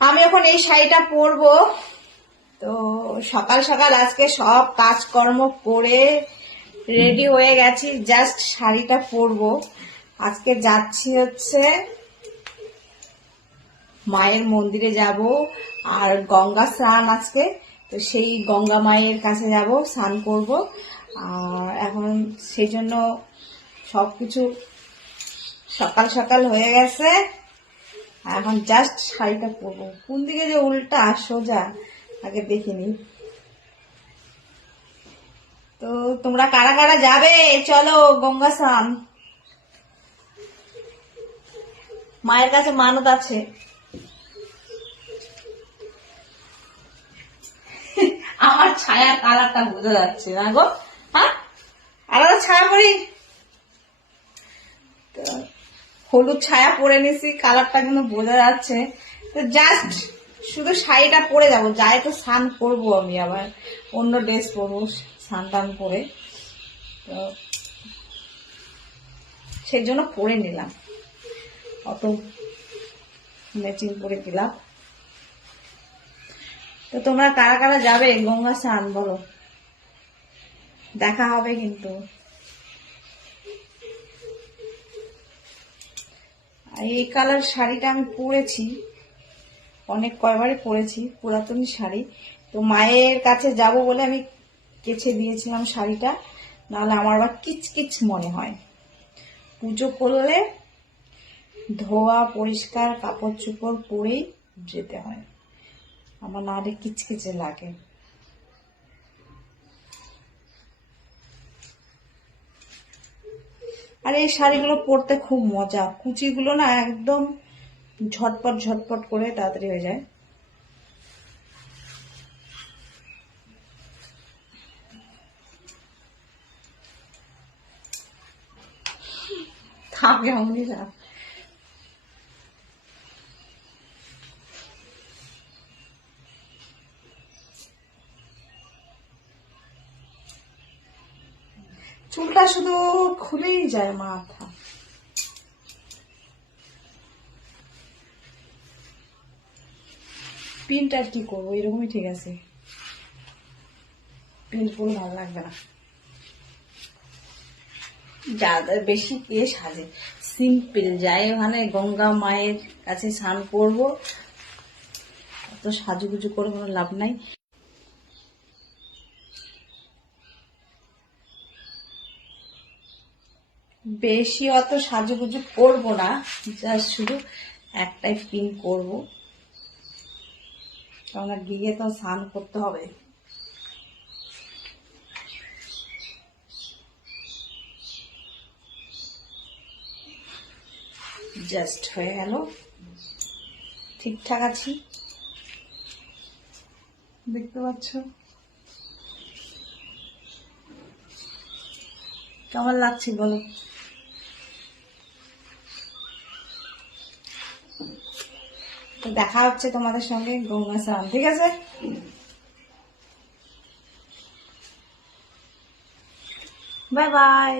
আমি এখন এই শাড়িটা পরবো। তো সকাল সকাল আজকে সব কাজকর্ম করে রেডি হয়ে গেছি, জাস্ট শাড়িটা পরবো। আজকে যাচ্ছি হচ্ছে মায়ের মন্দিরে যাব, আর গঙ্গা স্নান আজকে, তো সেই গঙ্গা মায়ের কাছে যাব, স্নান করব। আর এখন সেই জন্য সবকিছু সকাল সকাল হয়ে গেছে। এখন জাস্ট শাড়িটা পরবো। কোন দিকে যে উল্টা সোজা আগে দেখিনি। তো তোমরা কারা কারা যাবে চলো গঙ্গা স্নান। মায়ের কাছে মানত আছে। আমার ছায়া কালারটা বোঝা যাচ্ছে না গো। হ্যাঁ, আলাদা ছায়া পরি, তো হলুদ ছায়া পরে নিছি, কালারটা কিন্তু বোঝা যাচ্ছে। তো জাস্ট শুধু শাড়িটা পরে যাবো, যাই তো স্নান করবো, আমি আবার অন্য ড্রেস পরবো স্নান টান করে, তো সেই জন্য পরে নিলাম, অত ম্যাচিং করে দিলাম। তো তোমরা কারা কারা যাবে গঙ্গা স্নান বলো, দেখা হবে কিন্তু। এই কালার শাড়িটা আমি পরেছি, অনেক কয়বারে পরেছি, পুরাতন শাড়ি। তো মায়ের কাছে যাব বলে আমি কেচে দিয়েছিলাম শাড়িটা, নাহলে আমার আবার কিচকিচ মনে হয়। পুজো করলে ধোয়া পরিষ্কার কাপড় চোপড় পরেই যেতে হয়, আমার নাহলে কিচকিচে লাগে। আর এই শাড়িগুলো পরতে খুব মজা, কুচিগুলো না একদম ঝটপট ঝটপট করে তাড়াতাড়ি হয়ে যায়। থাকে অমনি না। চুলটা শুধু খুলেই যায় মাথা। পিনটা আর কি করবো, এরকমই ঠিক আছে, পিন পুরো ভালো লাগবে না। যাদের বেশি কে সাজে, সিম্পল যাই, ওখানে গঙ্গা মায়ের কাছে স্নান করবো, অত সাজুগুজু করে কোনো লাভ নাই। বেশি অত সাজুগুজু করবো না, জাস্ট শুধু একটাই পিন করবো, কারণ গিয়ে তো স্নান করতে হবে। জাস্ট হয়ে গেল, ঠিকঠাক আছি, দেখতে পাচ্ছ কেমন লাগছে বলো। তো দেখা হচ্ছে তোমাদের সঙ্গে গঙ্গা স্নান, ঠিক আছে? Bye bye.